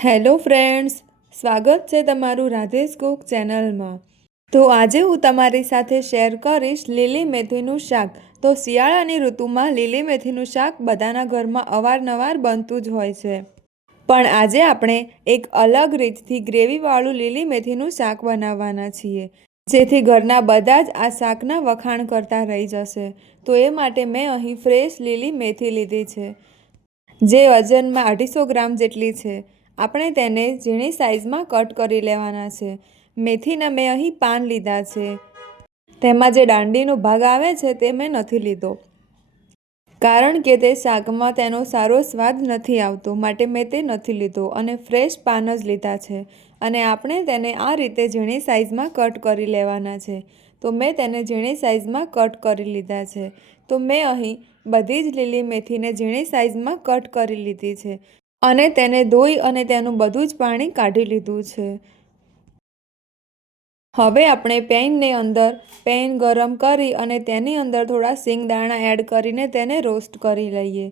Hello friends, સ્વાગત છે તમારું રાધેશ કુક ચેનલમાં. તો આજે હું તમારી સાથે શેર કરીશ લીલી મેથીનું શાક. તો શિયાળાની ઋતુમાં લીલી મેથીનું શાક બધાના ઘરમાં અવારનવાર બનતું જ હોય છે. પણ આજે આપણે એક અલગ રીતથી ગ્રેવીવાળું લીલી મેથીનું શાક બનાવવાના છીએ, જેથી ઘરના બધા જ આ શાકના વખાણ કરતા રહી જશે. તો એ માટે મેં અહીં ફ્રેશ લીલી મેથી લીધી છે, જે વજનમાં અઢીસો ગ્રામ જેટલી છે. આપણે તેને ઝીણી સાઇઝમાં કટ કરી લેવાના છે. મેથીના મેં અહીં પાન લીધા છે. તેમાં જે દાંડીનો ભાગ આવે છે તે મેં નથી લીધો. કારણ કે તે શાકમાં તેનો સારો સ્વાદ નથી આવતો, માટે મેં તે નથી લીધો અને ફ્રેશ પાન જ લીધા છે. અને આપણે તેને આ રીતે ઝીણી સાઇઝમાં કટ કરી લેવાના છે. તો મેં તેને ઝીણી સાઇઝમાં કટ કરી લીધા છે. તો મેં અહીં બધી જ લીલી મેથીને ઝીણી સાઇઝમાં કટ કરી લીધી છે. અને તેને ધોઈ અને તેનું બધું જ પાણી કાઢી લીધું છે. હવે આપણે પેનની અંદર પેન ગરમ કરી અને તેની અંદર થોડા સિંગદાણા એડ કરીને તેને રોસ્ટ કરી લઈએ.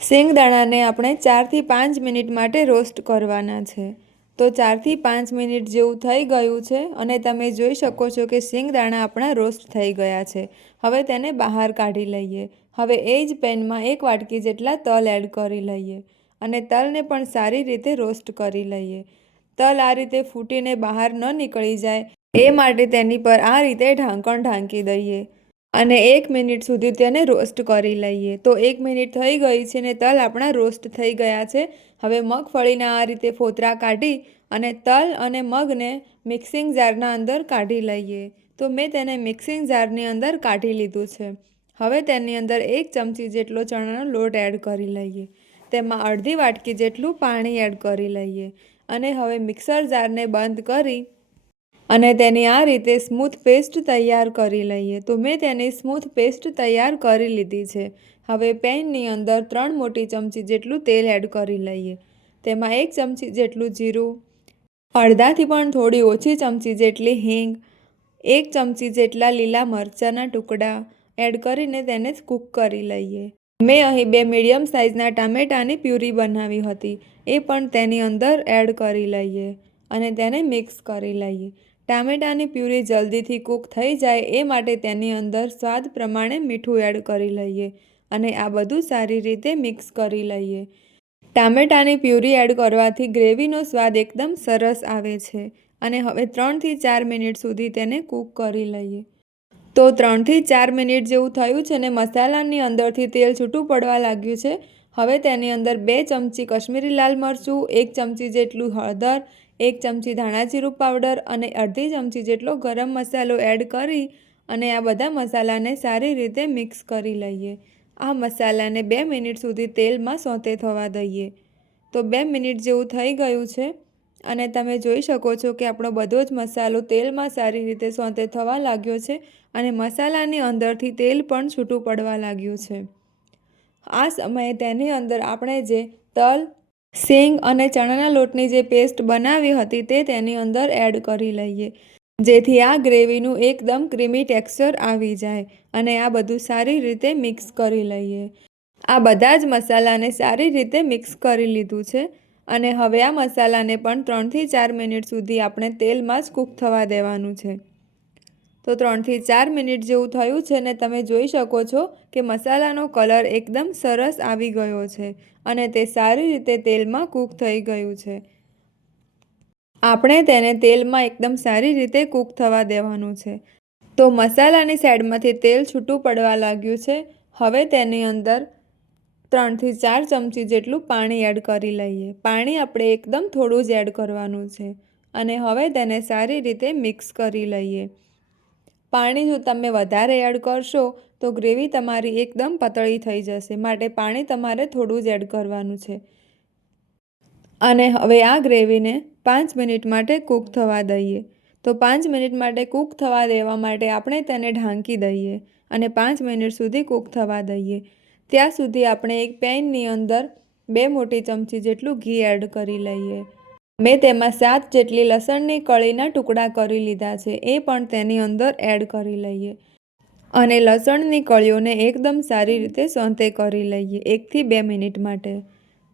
સિંગદાણાને આપણે ચારથી પાંચ મિનિટ માટે રોસ્ટ કરવાના છે. તો ચારથી પાંચ મિનિટ જેવું થઈ ગયું છે અને તમે જોઈ શકો છો કે સિંગદાણા આપણા રોસ્ટ થઈ ગયા છે. હવે તેને બહાર કાઢી લઈએ. હવે એ જ પેનમાં એક વાટકી જેટલા તલ એડ કરી લઈએ. અને તલને પણ સારી રીતે રોસ્ટ કરી લઈએ. તલ આ રીતે ફૂટીને બહાર ન નીકળી જાય, એ માટે તેની પર આ રીતે ઢાંકણ ઢાંકી દઈએ અને એક મિનિટ સુધી તેને રોસ્ટ કરી લઈએ. તો એક મિનિટ થઈ ગઈ છે ને તલ આપણા રોસ્ટ થઈ ગયા છે. હવે મગફળીના આ રીતે ફોતરા કાઢી અને તલ અને મગને મિક્સિંગ જારના અંદર કાઢી લઈએ. તો મેં તેને મિક્સિંગ જારની અંદર કાઢી લીધું છે. હવે તેની અંદર એક ચમચી જેટલો ચણાનો લોટ એડ કરી લઈએ. તેમાં અડધી વાટકી જેટલું પાણી એડ કરી લઈએ અને હવે મિક્સર જારને બંધ કરી અને તેની આ રીતે સ્મૂથ પેસ્ટ તૈયાર કરી લઈએ. તો મેં તેની સ્મૂથ પેસ્ટ તૈયાર કરી લીધી છે. હવે પેનની અંદર ત્રણ મોટી ચમચી જેટલું તેલ એડ કરી લઈએ. તેમાં એક ચમચી જેટલું જીરું, અડધાથી પણ થોડી ઓછી ચમચી જેટલી હિંગ, એક ચમચી જેટલા લીલા મરચાંના ટુકડા એડ કરીને તેને કૂક કરી લઈએ. મેં અહીં બે મીડિયમ સાઇઝના ટામેટાની પ્યુરી બનાવી હતી. એ પણ તેની અંદર એડ કરી લઈએ અને તેને મિક્સ કરી લઈએ. ટામેટાની પ્યુરી જલ્દીથી કૂક થઈ જાય એ માટે તેની અંદર સ્વાદ પ્રમાણે મીઠું એડ કરી લઈએ અને આ બધું સારી રીતે મિક્સ કરી લઈએ. ટામેટાની પ્યુરી એડ કરવાથી ગ્રેવીનો સ્વાદ એકદમ સરસ આવે છે અને હવે ત્રણથી ચાર મિનિટ સુધી તેને કૂક કરી લઈએ. તો ત્રણથી ચાર મિનિટ જેવું થયું છે ને મસાલાની અંદરથી તેલ છૂટું પડવા લાગ્યું છે. હવે તેની અંદર બે ચમચી કશ્મીરી લાલ મરચું, એક ચમચી જેટલું હળદર, એક ચમચી ધાણાજીરું પાવડર અને અડધી ચમચી જેટલો ગરમ મસાલો એડ કરી અને આ બધા મસાલાને સારી રીતે મિક્સ કરી લઈએ. આ મસાલાને બે મિનિટ સુધી તેલમાં સોતે થવા દઈએ. તો બે મિનિટ જેવું થઈ ગયું છે. અને તમે જોઈ શકો છો કે આપણો બધો જ મસાલો તેલમાં સારી રીતે સોંતે થવા લાગ્યો છે અને મસાલાની અંદરથી તેલ પણ છૂટું પડવા લાગ્યું છે. આ સમયે તેની અંદર આપણે જે તલ સિંગ અને ચણાના લોટની જે પેસ્ટ બનાવી હતી તે તેની અંદર એડ કરી લઈએ, જેથી આ ગ્રેવીનું એકદમ ક્રીમી ટેક્સચર આવી જાય અને આ બધું સારી રીતે મિક્સ કરી લઈએ. આ બધા જ મસાલાને સારી રીતે મિક્સ કરી લીધું છે. અને હવે આ મસાલાને પણ ત્રણથી ચાર મિનિટ સુધી આપણે તેલમાં જ કૂક થવા દેવાનું છે. તો ત્રણથી ચાર મિનિટ જેવું થયું છે ને તમે જોઈ શકો છો કે મસાલાનો કલર એકદમ સરસ આવી ગયો છે અને તે સારી રીતે તેલમાં કૂક થઈ ગયું છે. આપણે તેને તેલમાં એકદમ સારી રીતે કૂક થવા દેવાનું છે. તો મસાલાની સાઈડમાંથી તેલ છૂટું પડવા લાગ્યું છે. હવે તેની અંદર ત્રણથી ચાર ચમચી જેટલું પાણી એડ કરી લઈએ. પાણી આપણે એકદમ થોડું જ એડ કરવાનું છે અને હવે તેને સારી રીતે મિક્સ કરી લઈએ. પાણી જો તમે વધારે એડ કરશો તો ગ્રેવી તમારી એકદમ પતળી થઈ જશે. માટે પાણી તમારે થોડું જ એડ કરવાનું છે. અને હવે આ ગ્રેવીને પાંચ મિનિટ માટે કૂક થવા દઈએ. તો પાંચ મિનિટ માટે કૂક થવા દેવા માટે આપણે તેને ઢાંકી દઈએ અને પાંચ મિનિટ સુધી કૂક થવા દઈએ. ત્યાં સુધી આપણે એક પેનની અંદર બે મોટી ચમચી જેટલું ઘી એડ કરી લઈએ. મેં તેમાં સાત જેટલી લસણની કળીના ટુકડા કરી લીધા છે, એ પણ તેની અંદર એડ કરી લઈએ. અને લસણની કળીઓને એકદમ સારી રીતે સોંતે કરી લઈએ, એકથી બે મિનિટ માટે.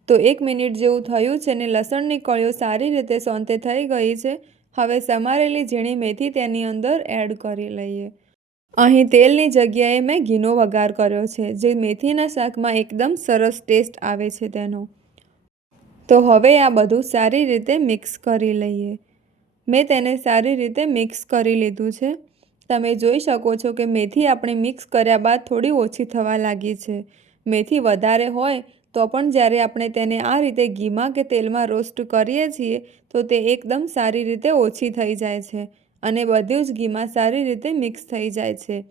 તો એક મિનિટ જેવું થયું છે ને લસણની કળીઓ સારી રીતે સોંતે થઈ ગઈ છે, હવે સમારેલી ઝીણી મેથી તેની અંદર એડ કરી લઈએ. અહીં તેલની જગ્યાએ મેં ઘીનો વઘાર કર્યો છે, જે મેથીના શાકમાં એકદમ સરસ ટેસ્ટ આવે છે તેનો. તો હવે આ બધું સારી રીતે મિક્સ કરી લઈએ. મેં તેને સારી રીતે મિક્સ કરી લીધું છે. તમે જોઈ શકો છો કે મેથી આપણે મિક્સ કર્યા બાદ થોડી ઓછી થવા લાગી છે. મેથી વધારે હોય તો પણ જ્યારે આપણે તેને આ રીતે ઘીમાં કે તેલમાં રોસ્ટ કરીએ છીએ તો તે એકદમ સારી રીતે ઓછી થઈ જાય છે. અને બધું જ ઘીમાં સારી રીતે મિક્સ થઈ જાય છે.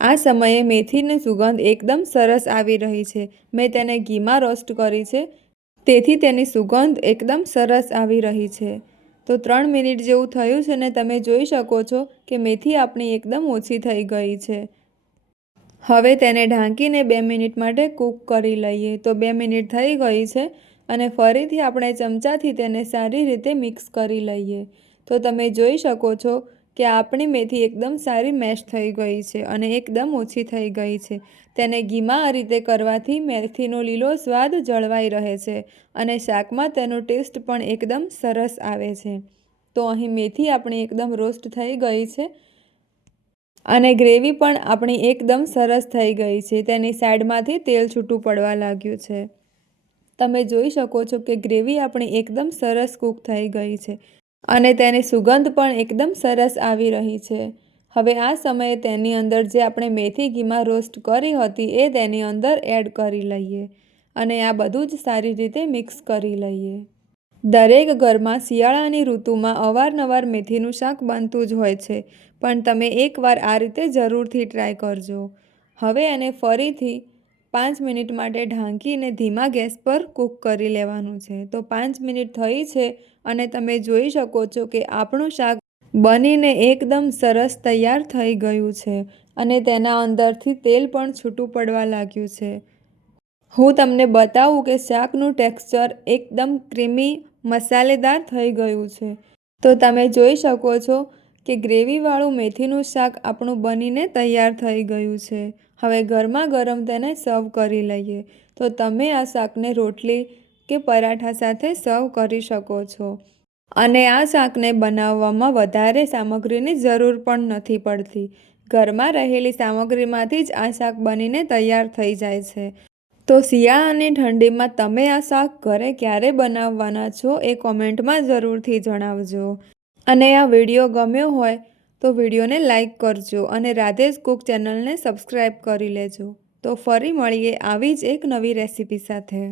આ સમયે મેથીની સુગંધ એકદમ સરસ આવી રહી છે. મેં તેને ઘીમાં રોસ્ટ કરી છે. તેથી તેની સુગંધ એકદમ સરસ આવી રહી છે. તો ત્રણ મિનિટ જેવું થયું છે ને તમે જોઈ શકો છો કે મેથી આપણી એકદમ ઓછી થઈ ગઈ છે. હવે તેને ઢાંકીને બે મિનિટ માટે કૂક કરી લઈએ. તો બે મિનિટ થઈ ગઈ છે અને ફરીથી આપણે ચમચાથી તેને સારી રીતે મિક્સ કરી લઈએ. તો તમે જોઈ શકો છો કે આપણી મેથી એકદમ સારી મેશ થઈ ગઈ છે અને એકદમ ઓછી થઈ ગઈ છે. તેને ઘીમાં આ રીતે કરવાથી મેથીનો લીલો સ્વાદ જળવાઈ રહે છે અને શાકમાં તેનો ટેસ્ટ પણ એકદમ સરસ આવે છે. તો અહીં મેથી આપણી એકદમ રોસ્ટ થઈ ગઈ છે અને ગ્રેવી પણ આપણી એકદમ સરસ થઈ ગઈ છે. તેની સાઈડમાંથી તેલ છૂટું પડવા લાગ્યું છે. તમે જોઈ શકો છો કે ગ્રેવી આપણી એકદમ સરસ કૂક થઈ ગઈ છે. અને તેની સુગંધ પણ એકદમ સરસ આવી રહી છે. હવે આ સમયે તેની અંદર જે આપણે મેથી ઘીમાં રોસ્ટ કરી હતી એ તેની અંદર એડ કરી લઈએ અને આ બધું જ સારી રીતે મિક્સ કરી લઈએ. દરેક ઘરમાં શિયાળાની ઋતુમાં અવારનવાર મેથીનું શાક બનતું જ હોય છે, પણ તમે એકવાર આ રીતે જરૂરથી ટ્રાય કરજો. હવે એને ફરીથી પાંચ મિનિટ માટે ઢાંકીને ધીમા ગેસ પર કૂક કરી લેવાનું છે. તો પાંચ મિનિટ થઈ છે અને તમે જોઈ શકો છો કે આપણું શાક બનીને એકદમ સરસ તૈયાર થઈ ગયું છે અને તેના અંદરથી તેલ પણ છૂટું પડવા લાગ્યું છે. હું તમને બતાવું કે શાકનું ટેક્સચર એકદમ ક્રીમી, મસાલેદાર થઈ ગયું છે. તો તમે જોઈ શકો છો કે ગ્રેવીવાળું મેથીનું શાક આપણું બનીને તૈયાર થઈ ગયું છે. હવે ગરમા ગરમ તેને સર્વ કરી લઈએ. તો તમે આ શાકને રોટલી કે પરાઠા સાથે સર્વ કરી શકો છો. અને આ શાકને બનાવવામાં વધારે સામગ્રીની જરૂર પણ નથી પડતી. ઘરમાં રહેલી સામગ્રીમાંથી જ આ શાક બનીને તૈયાર થઈ જાય છે. તો શિયાળાની ઠંડીમાં તમે આ શાક ઘરે ક્યારે બનાવવાના છો એ કોમેન્ટમાં જરૂરથી જણાવજો. અને આ વીડિયો ગમ્યો હોય તો વિડીયોને લાઇક કરજો અને રાધેશ કુક ચેનલને સબસ્ક્રાઈબ કરી લેજો. તો ફરી મળીએ આવી જ એક નવી રેસીપી સાથે.